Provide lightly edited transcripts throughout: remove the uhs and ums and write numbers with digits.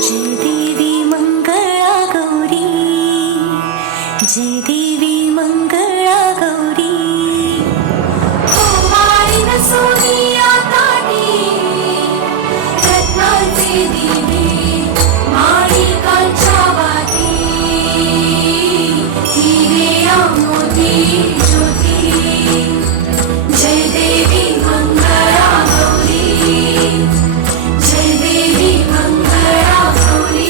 जय देवी मंगळा गौरी, जय देवी मंगळा गौरी. हो माळीन सोनिया ताटी, रत्नाचे दिवे माळिकांच्या वाती, हिरे मोती ज्योती. जय देवी मंगळा गौरी, जय देवी मंगळा गौरी.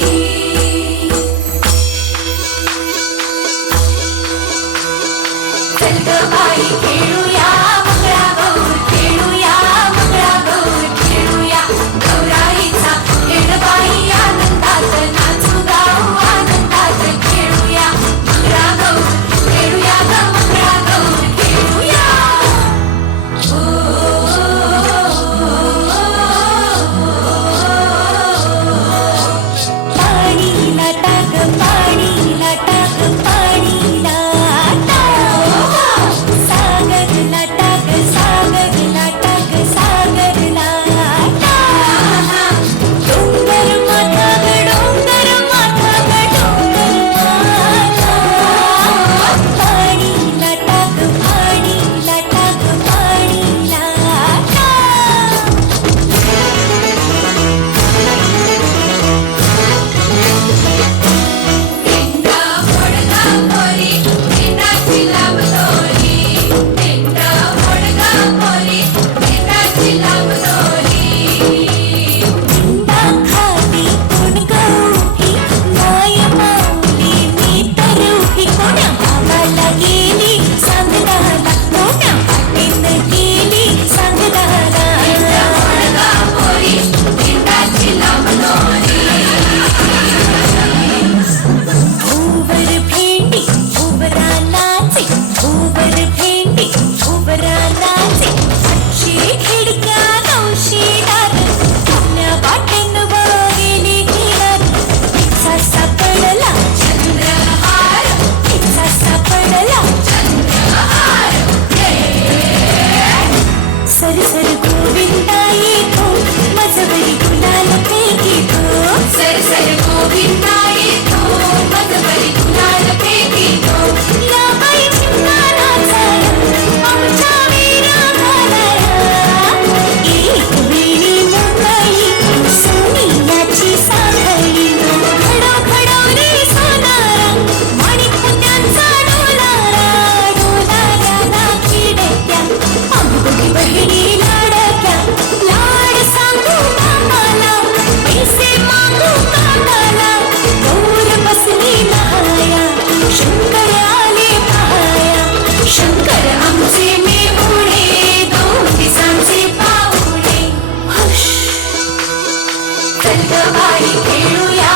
चल ग बाई खेळूया मंगळा गौर, खेळूया मंगळा गौर, खेळूया गौराईचा खेळ बाई आनंदात, नाचू गाऊ आनंदात, खेळूया मंगळा गौर, खेळूया ग मंगळा गौर, खेळूया. पाणीला टाक, पाणीला टाक, पाणीला टाक. सागरला टाक, सागरला टाक, सागरला टाक. डोंगर माथा ग, डोंगर माथा ग, डोंगर माथा. पाणीला टाक, पाणीला टाक, पाणीला टाक. तेंडा मोडगा मोरी, तेंडाची लांब दोरी, तेंडा मोडगा मोरी, तेंडाची लांब दोरी. तेंडा खाली कोण गौरी, माय माऊली मी तर उभी. कोण्या भावाला गेली सांगदाला, कोण्या वाटेत गेली सांगदाला. तेंडा मोडगा मोरी, तेंडाची लांब दोरी. उवर भेंडी उभरा नाचे, उवर भेंडी उभरा नाचे. आजची खिडक्या नवशीदार, पुण्या वाटेन गेली किनार. तिचा सापडला चंद्रहार, तिचा सापडला चंद्रहार. सर सर गोविंदा येतो, मजबरी गुलाल फेकीतो. सर सर गोविंदा येतो, मजबरी गुलाल फेकीतो. या बाई चिंतानाचा आमच्या वीरा घालाया. एक वेळी मुंबई सोनियाची साखळी, खडोखडोरी सोनारा, माणिक मोत्यांचा डोलारा. डोलाऱ्याला खिडक्या, आम्ही दोघी बहिणी लाडक्या. लाड सांगू कामाला, पैसे मागू कामाला. गौर बसली माया, शंकर आले पाया. शंकर आमचे मेहुणे, 2 दिवसांचे पाहुणे. हुश. चल ग बाई खेळूया